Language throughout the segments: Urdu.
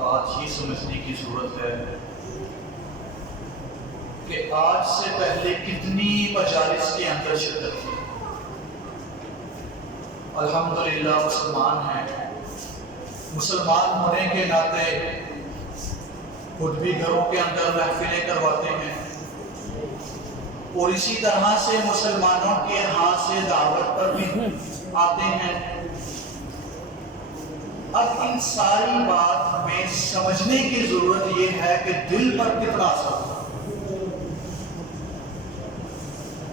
بات یہ سمجھنے کی ضرورت ہے کہ آج سے پہلے کتنی مجالس کے اندر شرکت کی. الحمدللہ مسلمان ہیں. مسلمان ہونے کے ناطے خود بھی گھروں کے اندر محفلیں کرواتے ہیں اور اسی طرح سے مسلمانوں کے ہاتھ سے دعوت پر بھی آتے ہیں. اب ان ساری بات میں سمجھنے کی ضرورت یہ ہے کہ دل پر کتنا اثر ہوتا ہے.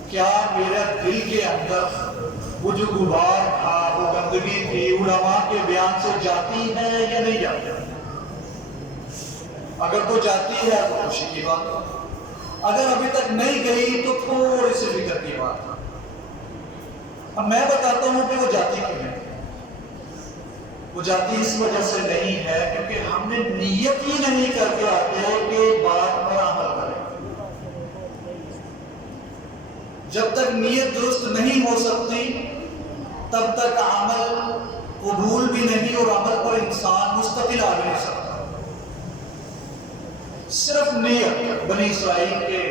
کیا میرے دل کے اندر وہ جو غبار تھا، وہ گندگی تھی، علماء کے بیان سے جاتی ہے یا نہیں جاتی؟ اگر تو جاتی ہے تو خوشی کی بات ہے، اگر ابھی تک نہیں گئی تو تھوڑی سی فکر کی بات ہے. اب میں بتاتا ہوں کہ وہ جاتی کیوں ہے. وہ جاتی اس وجہ سے نہیں ہے کیونکہ ہم نے نیت ہی نہیں کر کے آتے کہ بات پر عمل کریں. جب تک نیت درست نہیں ہو سکتی تب تک عمل قبول بھی نہیں اور عمل پر انسان مستقل آ نہیں سکتا. صرف نیت. بنی اسرائیل کے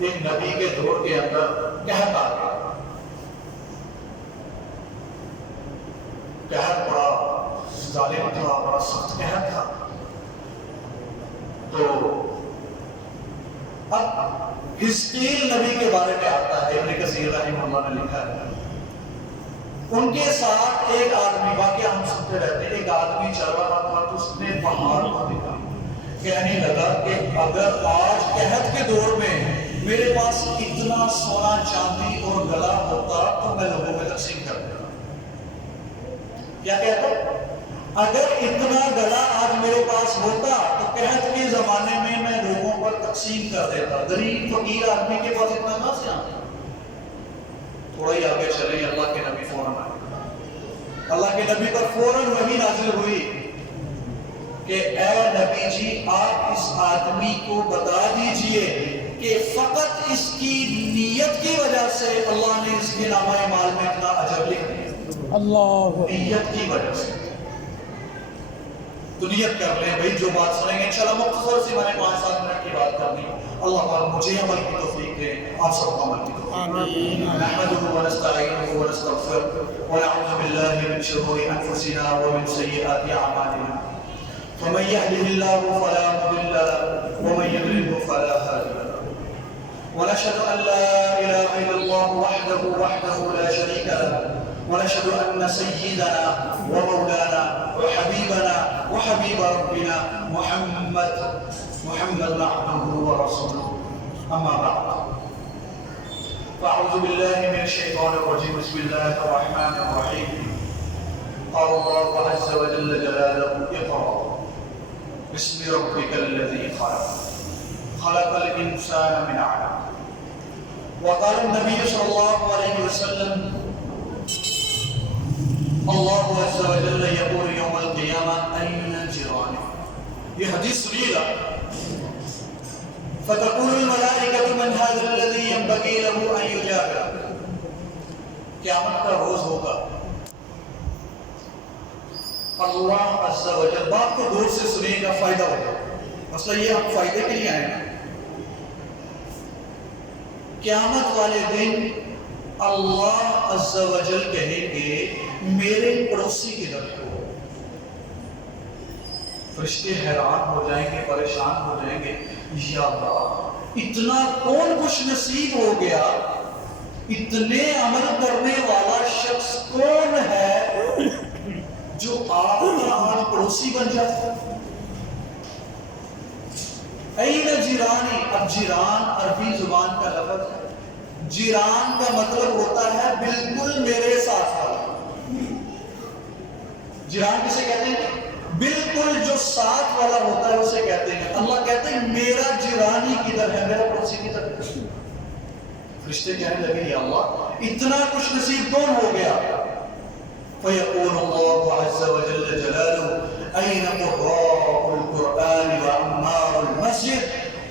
ایک نبی کے دور کے اندر قحط آ گیا. قحط بڑا ظالم تھا، بڑا سخت قحط تھا. تو اب حزقیل نبی کے بارے میں آتا ہے، ابن کثیر رحمہ اللہ نے لکھا ہے. ان کے ساتھ ایک آدمی، واقعہ ہم سنتے رہتے ہیں، ایک آدمی چل رہا تھا تو اس نے پہاڑ کو دیکھا. کہنے لگا کہ اگر آج قحط کے دور میں میرے پاس اتنا سونا چاندی اور گلا ہوتا تو میں لوگوں میں تقسیم کر دیتا. کیا کہتا؟ اگر اتنا گلا آج میرے پاس ہوتا تو قحط کے زمانے میں لوگوں پر تقسیم کر دیتا. غریب فقیر آدمی کے پاس اتنا کہاں سے آتا؟ تھوڑا ہی آگے چلیں، اللہ کے نبی فوراً آئے. اللہ کے نبی پر فوراً وحی نازل ہوئی کہ اے نبی جی، آپ اس آدمی کو بتا دیجئے کہ فقط اس کی نیت کی وجہ سے اللہ نے اس کے نامہ اعمال میں اتنا اجر لکھ دیا. اللہ، نیت کی وجہ سے. تو نیت کر لیں بھائی. جو بات سنیں گے انشاءاللہ مختصر سی میں نے 5-7 منٹ کی بات کرنی. اللہ تعالیٰ مجھے عمل کی توفیق دے، آپ سب کو عمل کی توفیق. آمین. نحمده ونستعینه ونستغفره ونعوذ باللہ من شرور انفسنا ومن سیئات اعمالنا. فمن يهده الله فلا مضل له ومن يضلل فلا هادي له. ونشهد ان لا اله الا الله وحده لا شريك له. ونشهد أن سيدنا ومولانا وحبيبنا وحبيب ربنا محمد عبده ورسوله. أما بعد، فأعوذ بالله من الشيطان الرجيم. بسم الله الرحمن الرحيم. قال الله عز وجل جلاله: اقرأ باسم ربك الذي خلق الإنسان من علق. وقال النبي صلى الله عليه وسلم: اللہ عز و جل یقول یوم القیامہ این جیرانی. یہ حدیث سنیے گا. فتقول الملائکۃ من ھذا الذی ینبغی له ان یجاب. قیامت کا روز ہوگا. اللہ عز و جل، بات کو دور سے سنیے گا، فائدہ ہوگا. مسئلہ یہ ہم فائدے کے لیے آئے ہیں. قیامت والے دن اللہ عز و جل کہیں گے میرے پڑوسی کی طرف ہو. فرشتے حیران ہو جائیں گے، پریشان ہو جائیں گے. یا اللہ، اتنا کون خوش نصیب ہو گیا، اتنے عمل کرنے والا شخص کون ہے جو آپ کا آج پڑوسی بن جاتا. این جیرانی. اب جیران عربی زبان کا لفظ ہے. جیران کا مطلب ہوتا ہے بالکل میرے ساتھ والا. جیران کسے کہتے ہیں؟ بالکل جو ساتھ والا ہوتا ہے اسے کہتے ہیں. اللہ کہتے ہیں میرا جیرانی کدھر ہے، میرا پڑوسی کدھر ہے. فرشتے کہنے لگے یا اللہ اتنا خوش نصیب کون ہو گیا. فیقول اللہ عز و جل جلالہ این قراء القرآن وعمار المسجد.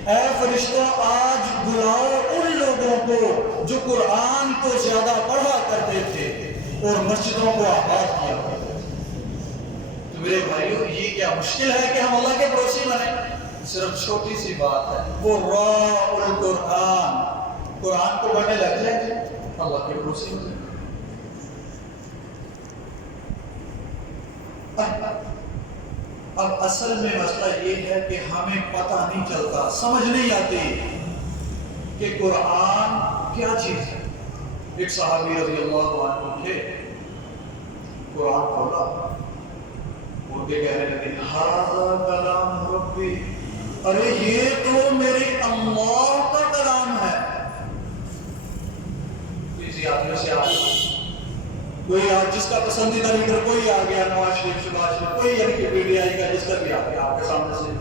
اے فرشتوں، آج بلاؤ ان لوگوں کو جو قرآن کو زیادہ پڑھا کرتے تھے اور مسجدوں کو آباد کیا. میرے بھائیوں یہ کیا مشکل ہے کہ ہم اللہ کے پڑوسی بنیں؟ صرف چھوٹی سی بات ہے، وہ راء القرآن، قرآن کو پڑھنے لگ جائیں گے اللہ کے پڑوسی بنیں۔ اب اصل میں مسئلہ یہ ہے کہ ہمیں پتہ نہیں چلتا، سمجھ نہیں آتی کہ قرآن کیا چیز ہے۔ ایک صحابی رضی اللہ عنہ تھے، قرآن کھولا، ان کے کہنے لگے ھذا کلام ربی، ارے یہ تو میرے اللہ کا کلام ہے۔ کسی آدمی سے کوئی جس کا پسندیدہ لیڈر کوئی آ گیا، نواز شریف، شہباز شریف، کوئی یعنی کہ پی ٹی آئی کا جس کا بھی آ گیا، آپ کے سامنے سے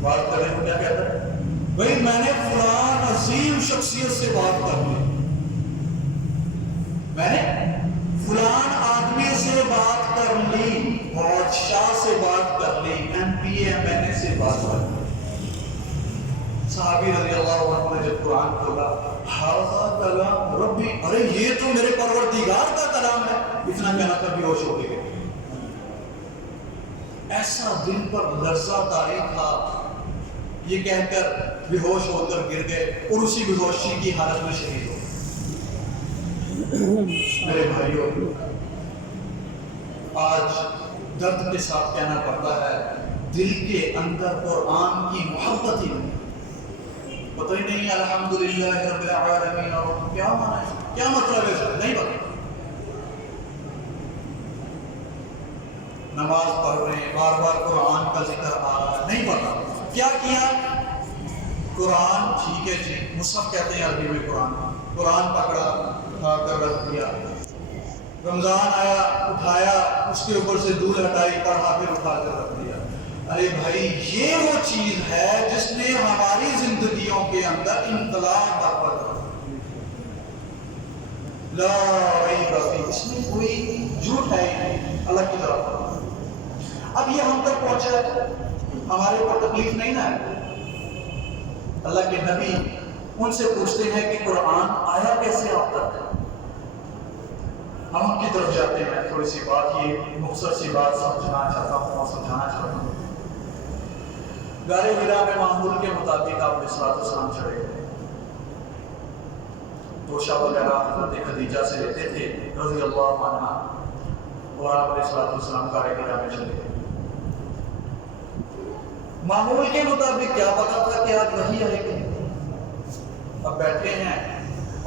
بات کرنے کو کیا کہتا ہے؟ بھائی میں نے فلان عظیم شخصیت سے بات کر لی، میں نے فلان آدمی سے بات کر لی، بادشاہ سے بات کر لی، M P A M N A سے بات کر لی۔ صحابی رضی اللہ عنہ نے جب قرآن کھولا، ھذا کلام ربی، ارے یہ تو میرے پروردگار کا کلام ہے، اتنا کہنا تھا بے ہوش ہو گئے۔ ایسا دل پر لرزہ طاری تھا، یہ کہہ کر بے ہوش ہو کر گر گئے اور اسی بے ہوشی کی حالت میں شہید ہو گئے۔ میرے بھائیوں، آج درد کے ساتھ کہنا پڑتا ہے دل کے اندر قرآن کی محبت ہی نہیں، پتہ ہی نہیں الحمدللہ رب العالمین اور کیا معنی ہے، کیا مطلب ہے، نہیں پتہ۔ نماز پڑھ رہے ہیں، بار بار قرآن کا ذکر آ رہا ہے، نہیں پتہ کیا کیا۔ قرآن ٹھیک ہے جی، مصحف کہتے ہیں عربی میں قرآن، قرآن پکڑا، اٹھا کر رکھ دیا، رمضان آیا، اٹھایا، اس کے اوپر سے دھول ہٹائی، پڑھا، پھر اٹھا کر رکھ دیا۔ ارے بھائی یہ وہ چیز ہے جس نے ہماری زندگیوں کے اندر انقلاب برپا کر لا ریب فیہ، اس میں کوئی جھوٹ ہے نہیں اللہ کی طرف۔ اب یہ ہم تک پہنچا ہے، ہمارے اوپر تکلیف نہیں نہ ہے۔ اللہ کے نبی ان سے پوچھتے ہیں کہ قرآن آیا کیسے آپ تک؟ ہم ان کی طرف جاتے ہیں، تھوڑی سی بات، یہ مختصر سی بات سمجھانا چاہتا ہوں اور سمجھانا چاہتا ہوں۔ غار حرا میں معمول کے مطابق آپ علیہ الصلوۃ والسلام چڑھے گئے، توشہ وغیرہ حضرت خدیجہ سے لیتے تھے رضی اللہ عنہا، اور آپ علیہ الصلوۃ والسلام غار حرا میں چلے گئے۔ معمول کے مطابق کیا پتا تھا کہ آج وحی آئے گی؟ اب بیٹھے ہیں،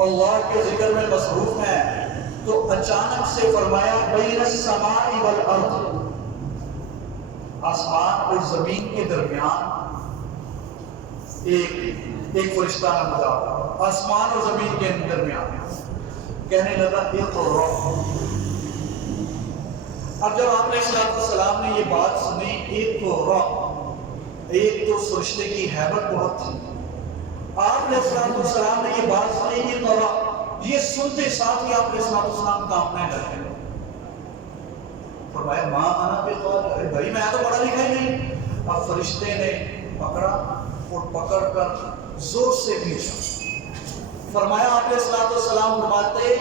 اللہ کے ذکر میں مصروف ہیں، تو اچانک سے فرمایا بین السماء والارض، آسمان اور زمین کے درمیان ایک فرشتہ نمودا، آسمان اور زمین کے درمیان، کہنے لگا اقرأ۔ اب جب آپ علیہ السلام نے یہ بات سنی اقرأ، ایک تو فرشتے کی ہیبت بہت تھی، آپ علیہ السلام نے یہ بات سنی اقرأ، یہ سنتے ساتھ ہی آپ علیہ السلام کانپنے لگے، فرمایا ماں انا بقارئ، بھائی میں تو پڑھا لکھا ہی نہیں۔ اب فرشتے نے پکڑا اور پکڑ کر زور سے کھینچا، فرمایا آپ علیہ السلام فرماتے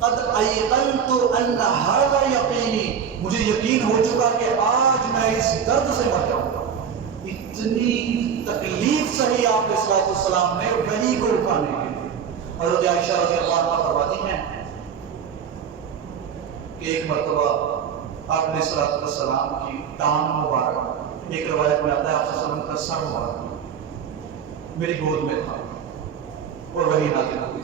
قد ایقنت ان ھذا یقینی، مجھے یقین ہو چکا کہ آج میں اس درد سے مر جاؤں گا۔ اتنی تکلیف سہی آپ علیہ السلام نے وحی کو اٹھانے کے لیے۔ حضرت عائشہ رضی اللہ عنہا فرماتی ہیں کہ ایک مرتبہ آپ علیہ السلام کی ٹانگ مبارک، ایک روایت میں آتا ہے آپ صلی اللہ علیہ وسلم کا سر مبارک میری گود میں تھا اور وحی نازل ہوئی۔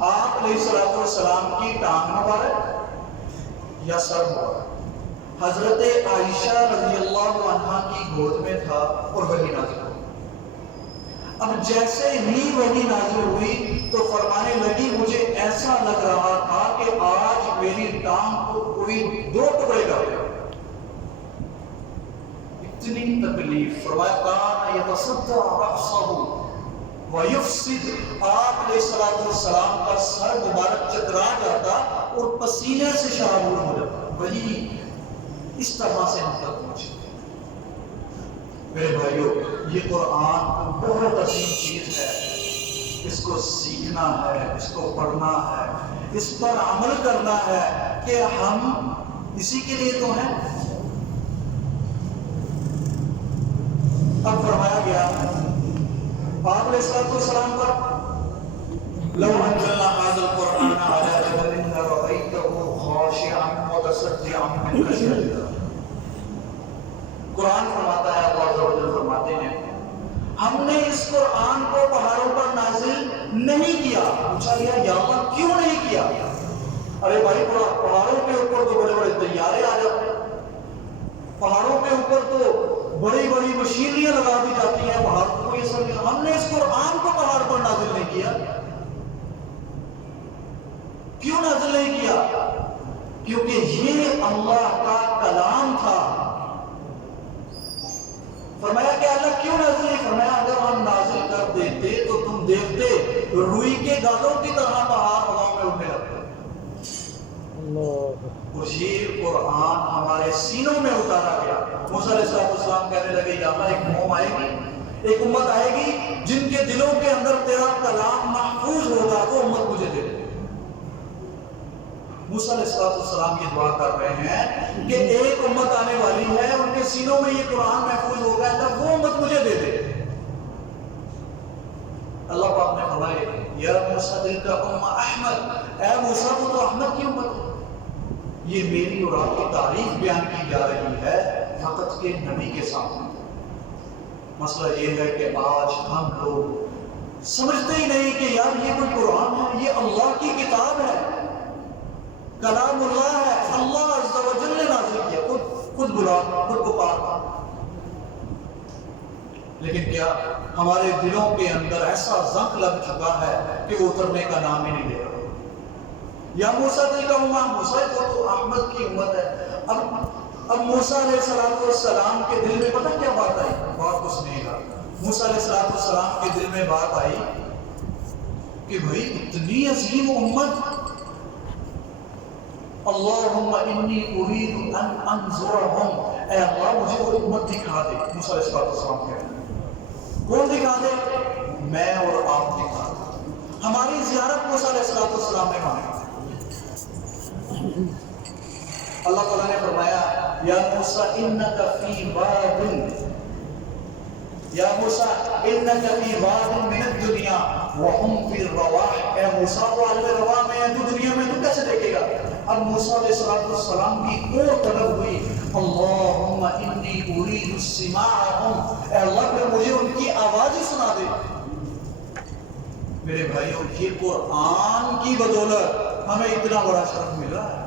آپ علیہ السلام کی ٹانگ مبارک یا سر مبارک حضرت عائشہ رضی اللہ عنہا کی گود میں تھا اور وحی نازل ہوئی۔ اب جیسے ہی وحی نازل ہوئی تو فرمانے لگی مجھے ایسا لگ رہا تھا کہ آج میری ٹانگ کو کوئی دو ٹکڑے کر دے، اتنی تکلیف۔ فرمایا کان یتصدع رأسہ ویفسد، آپ علیہ السلام کا سر مبارک چکرا جاتا اور پسینے سے شرابور ہو جاتا، وہی اس طرح سے ہم تک پہنچے۔ میرے بھائیوں، یہ قرآن بہت عظیم چیز ہے، اس کو سیکھنا ہے، اس کو پڑھنا ہے، اس پر عمل کرنا ہے کہ ہم اسی کے لیے تو ہیں. اب فرمایا گیا آپ علیہ السلام پر لو انزلنا هذا القرآن على جبل لرأيته خاشعا متصدعا من خشية الله. قرآن فرماتا ہے، اللہ عز و جل فرماتے ہیں ہم نے اس قرآن کو پہاڑوں پر نازل نہیں کیا. پوچھا گیا یا اللہ کیوں نہیں کیا؟ ارے بھائی پہاڑوں کے اوپر تو بڑے بڑے طیارے آ جاتے ہیں، پہاڑوں کے اوپر تو بڑی بڑی مشینریاں لگا دی جاتی ہیں، پہاڑ کو یہ سب. ہم نے اس قرآن کو پہاڑ پر نازل نہیں کیا. کیوں نازل نہیں کیا؟ کیونکہ یہ اللہ کا کلام تھا. فرمایا کہ اللہ کیوں نازل نہیں؟ فرمایا اگر ہم نازل کر دیتے تو تم دیکھتے روئی کے گالوں کی طرح پہاڑ ہواؤں میں اڑنے لگتے. اور یہ قرآن ہمارے سینوں میں اتارا گیا. موسیٰ علیہ السلام کہنے لگے یا اللہ ایک قوم آئے گی، ایک امت آئے گی جن کے دلوں کے اندر تیرا کلام محفوظ ہوگا، وہ امت مجھے دے دے. موسیٰ علیہ السلام یہ دعا کر رہے ہیں کہ ایک امت آنے والی ہے، ان کے سینوں میں یہ قرآن محفوظ ہوگا، تب وہ امت مجھے دے دے. اللہ پاک نے فرمایا یا موسیٰ تلک امہ احمد، اے موسیٰ وہ تو احمد کی امت ہے. یہ میری اور آپ کی تعریف بیان کی جا رہی ہے فقط کے نبی کے سامنے. مسئلہ یہ ہے کہ آج ہم لوگ سمجھتے ہی نہیں کہ یار یہ کوئی قرآن ہے، یہ اللہ کی کتاب ہے، کلام اللہ ہے، اللہ عز و جل نے نازل کیا، خود بلا خود کو پاک. لیکن کیا ہمارے دلوں کے اندر ایسا زنگ لگ چکا ہے کہ اترنے کا نام ہی نہیں لے رہا. یا موسیٰ تلک امہ، موسیٰ وہ تو احمد کی امت ہے. اب موسیٰ علیہ السلام کے دل میں پتہ کیا بات آئی؟ بات کچھ نہیں کہا. موسیٰ علیہ السلام کے دل میں بات آئی کہ بھئی اتنی عظیم امت، اللہم انی ارید ان انظرہم، اے اللہ مجھے وہ امت دکھا دے. موسیٰ علیہ السلام کہتے ہیں کون دکھا دے؟ میں اور آپ دکھا دے. ہماری زیارت موسیٰ علیہ السلام نے مانگی. اللہ تعالیٰ نے فرمایا یا موسیٰ انک فی واد، یا موسیٰ انک فی واد من الدنیا وہم فی الرواح. اے موسیٰ وہ عالم رواح میں ہے، تو دنیا میں تو کیسے دیکھے گا؟ اب موسیٰ علیہ السلام کی اور طلب ہوئی اللہم انی ارید سماعہم، اے اللہ پھر مجھے ان کی آواز ہی سنا دے. میرے بھائیوں یہ قرآن کی بدولت ہمیں اتنا بڑا شرف مل رہا ہے.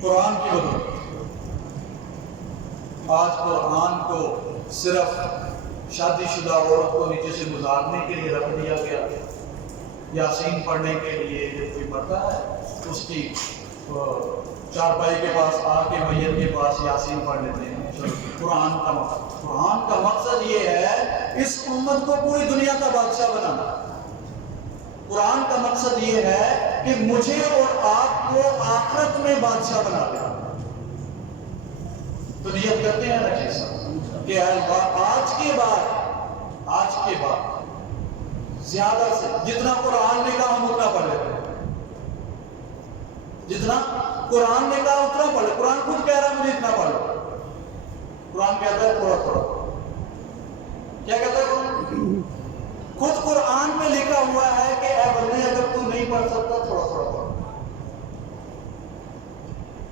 قرآن کی بدولت آج قرآن کو صرف شادی شدہ عورت کو نیچے سے گزارنے کے لیے رکھ دیا گیا. یاسین پڑھنے کے لیے جب کوئی پڑھتا ہے اس کی چارپائی کے پاس آ کے میت کے پاس یاسین پڑھ لیتے ہیں. قرآن کا مقصد یہ ہے اس امت کو پوری دنیا کا بادشاہ بنانا. قرآن کا مقصد یہ ہے کہ مجھے اور آپ کو آخرت میں بادشاہ بنا دے. تو نیت کرتے ہیں نا جیسا کہ آج کے بعد زیادہ سے جتنا قرآن نے کہا ہم اتنا پڑھ لیتے ہیں. جتنا قرآن نے کہا اتنا پڑھ لے. قرآن خود کہہ رہا ہے مجھے اتنا پڑھ لو. قرآن کہتا ہے تھوڑا تھوڑا. کیا کہتا ہے قرآن؟ خود قرآن میں لکھا ہوا ہے کہ اے بندے اگر تو نہیں پڑھ سکتا تھوڑا تھوڑا پڑھ.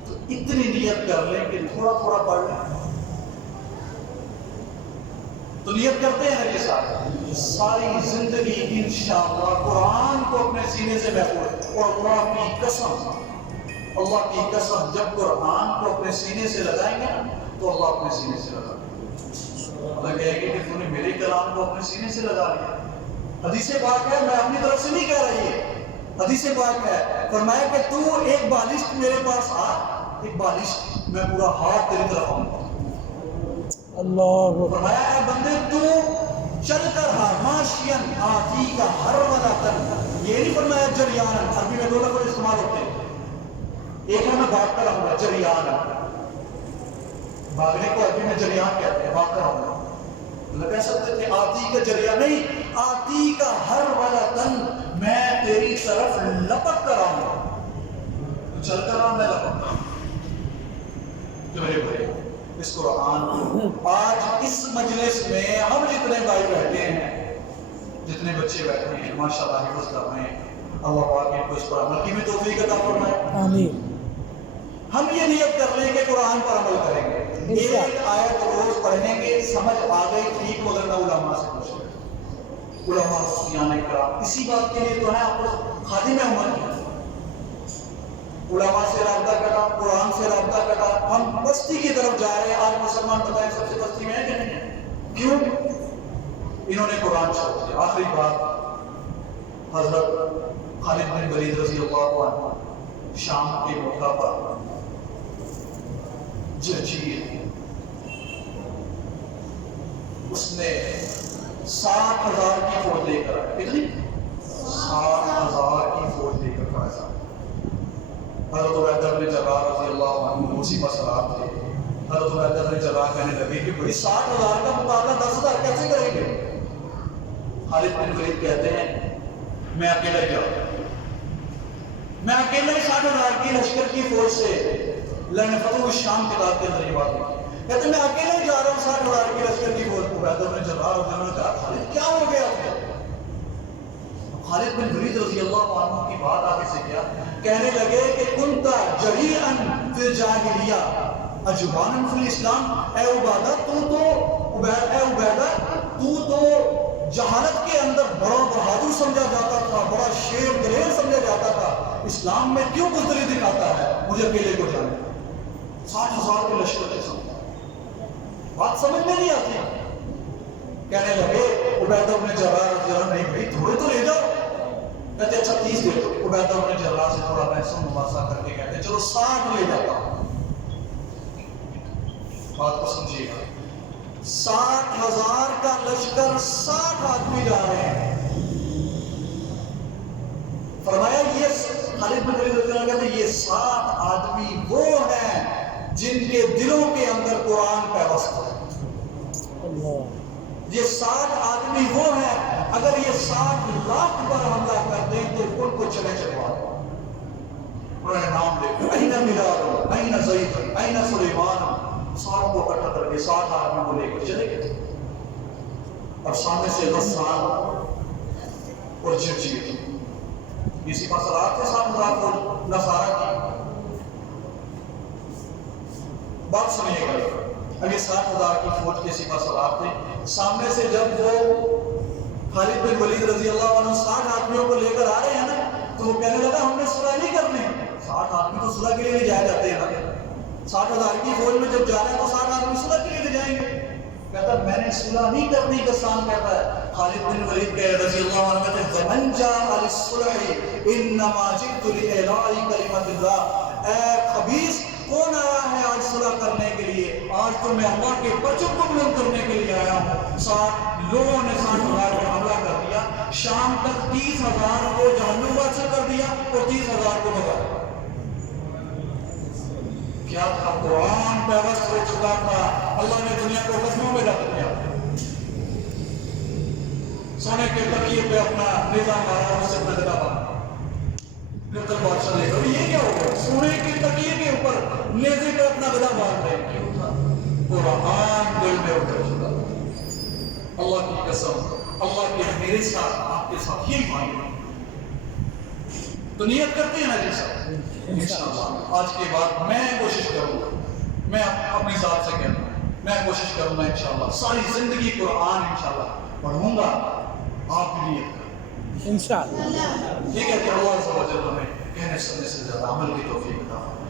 تو اتنی نیت کر لیں کہ تھوڑا تھوڑا پڑھ لیں. تو نیت کرتے ہیں نا یہ ساری زندگی انشاءاللہ قرآن کو اپنے سینے سے محفوظ. اور اللہ کی قسم جب قرآن کو اپنے سینے سے لگائیں گے نا تو اللہ اپنے سینے سے لگا دے. اللہ کہے گے کہ تم نے میرے کلام کو اپنے سینے سے لگا لیا. حدیث پاک ہے، میں اپنی طرف سے نہیں کہہ رہی ہے، حدیث پاک ہے. فرمایا کہ تو ایک بالشت میرے پاس آ، ایک بالشت میں پورا ہاتھ تیری طرف آؤں. اللہ فرمایا اے بندے تو چل کر ماشین آتی کا ہر ولاتن. یہ نہیں فرمایا جریان. عربی میں دو لفظ استعمال ہوتے ہیں. ایک ہے میں بھاگ کر آؤں گا، جریان. بھاگنے کو عربی میں جریان کہتے ہیں، بھاگ کر آؤں گا. اللہ کہہ سکتے تھے آتی کا جریان نہیں، آتی کا ہر ولاتن، میں تیری طرف لپک کر آؤں گا. تو چل کر آؤں میں لپک. تو میرے بھائی اس قرآن آج اس مجلس میں ہم جتنے بھائی بیٹھے ہیں، جتنے بچے بیٹھے ہیں، ماشاءاللہ حفظ کر رہے ہیں، اللہ پاک ان کو اس پر عمل کی بھی توفیق عطا فرمائے۔ آمین۔ ہم یہ نیت کر لیں کہ قرآن پر عمل کریں گے، ایک آیت روز پڑھیں گے، سمجھ آ گئی ٹھیک، مگر نہ علماء سے پوچھیں، علماء صوفیان کرام اسی بات کے لیے تو ہے آپ کو خادم امت ہے۔ علماء سے رابطہ کٹا، قرآن سے رابطہ کٹا، ہم بستی کی طرف جا رہے ہیں۔ آج مسلمان بتائیں سب سے بستی میں ہے کہ نہیں ہے؟ کیوں؟ انہوں نے قرآن چھوڑ دیا۔ آخری بات، حضرت خالد بن ولید رضی اللہ عنہ شام کے موقع پر جرجیر، اس نے 60,000 کی فوج لے کر آیا۔ کتنی؟ 60,000 کی فوج لے کر آیا۔ حضرت عبیدہ بن جراح رضی اللہ عنہ اسی پر سوار تھے۔ حضرت عبیدہ بن جراح کہنے لگے کہ بھئی 60,000 کا مقابلہ 10,000 کیسے کریں گے؟ خالد بن ولید کہتے ہیں میں اکیلا جاؤں، میں اکیلا ہی 60,000 کی لشکر کی فوج سے لڑنے۔ فتح الشام کتاب کے اندر یہ بات لکھی، کہتے ہیں میں اکیلا ہی جا رہا ہوں 60,000 کی لشکر کی فوج کو۔ عبیدہ بن جراح رضی اللہ عنہ کہا خالد کیا ہو گیا تھا؟ خالد بن ولید رضی اللہ عنہ کی بات آگے سے کیا کہنے لگے کہ کنتا جریئن فی الجاہلیہ اجبانن فی الاسلام۔ اے عبیدہ تو تو جہالت کے اندر بڑا بہادر سمجھا جاتا تھا، بڑا شیر دلیر سمجھا جاتا تھا، اسلام میں کیوں بزدلی دکھاتا ہے؟ مجھے اکیلے کو جانے۔ 60,000 کے لشکر کے سامنے بات سمجھ میں نہیں آتی۔ کہنے لگے عبیدہ بن جراح رضی اللہ عنہ نہیں بھائی تھوڑے تو لے جاؤ۔ کہتے اچھا 30 دے دو۔ عبیدہ بن جراح سے تھوڑا بحث و مباحثہ کر کے کہتے چلو 60 لے جاتا ہوں۔ بات کو سمجھیے گا، 60,000 کا لشکر 60 آدمی جا رہے ہیں۔ فرمایا یہ خالد بن ولید رضی اللہ عنہ کہتے ہیں یہ 60 آدمی وہ ہیں جن کے دلوں کے اندر قرآن پیوست ہے۔ یہ 60 آدمی وہ ہیں اگر یہ 60 لاکھ پر حملہ کر دیں تو ان کو چلے چلوا دیں۔ انہوں نے نام لے این بلال، این زید، این سلیمان، 60 کو اکٹھا کر کے 60 آدمی کو لے کر چلے گئے۔ اور سامنے سے غسان اور جرجیر، اسی مسئلات کے ساتھ مضاف اور نصارہ کی بات سنیے گا۔ اگر 60,000 کی فوج کے سپہ سالار تھے، سامنے سے جب وہ خالد بن ولید رضی اللہ عنہ 60 آدمیوں کو لے کر آ رہے ہیں نا، تو وہ کہنے لگا ہم نے صلح نہیں کرنی۔ 60 آدمی تو صلح کے لیے لے جائے جاتے ہیں نا، 60,000 کی فوج میں جب جا رہے ہیں تو 60 آدمی صلح کے لیے لے جائیں گے۔ کہتا ہے میں نے صلح نہیں کرنی، قسم کہتا ہے خالد بن ولید کے رضی اللہ عنہ کہتے ہیں وَمَنْ جَاءَ لِلصُّلْحِ إِنَّمَا جِئْتُ لِإِعْلَاءِ كَلِمَةِ اللَّهِ۔ اے خبیث کون آیا ہے آج صلح کرنے کے لیے؟ آج تو میں اللہ کے پرچم کو بلند کرنے کے لیے آیا ہوں۔ 60 لوگوں نے 60,000 پر حملہ کر دیا، شام تک 30,000 کو جہنم واصل کر دیا اور 30,000 کو بھگا دیا۔ کیا تھا؟ قرآن پیوست ہو چکا تھا۔ اللہ نے دنیا کو قسموں میں رکھ دیا، سونے کے تکیے پہ اپنا نیزہ مارا اور اس سے بدلا بنا بادشاہ لے کر۔ یہ کیا ہوگا؟ سونے کے تکیے کے اوپر نیزے پہ اپنا گدا مار رہے ہیں۔ کیوں تھا؟ قرآن دل میں اتر چکا۔ اللہ کی قسم، اللہ کے میرے ساتھ آپ کے ساتھ یہی مانگے تو نیت کرتے ہیں نا جی صاحب انشاءاللہ۔ آج کے بعد میں کوشش کروں گا، میں اپنی ذات سے کہتا ہوں، میں کوشش کروں گا انشاءاللہ ساری زندگی قرآن انشاءاللہ پڑھوں گا۔ آپ بھی نیت کریں انشاءاللہ۔ ٹھیک ہے کہ اللہ عز و جل ہمیں کہنے سننے سے زیادہ عمل کی توفیق عطا فرمائے۔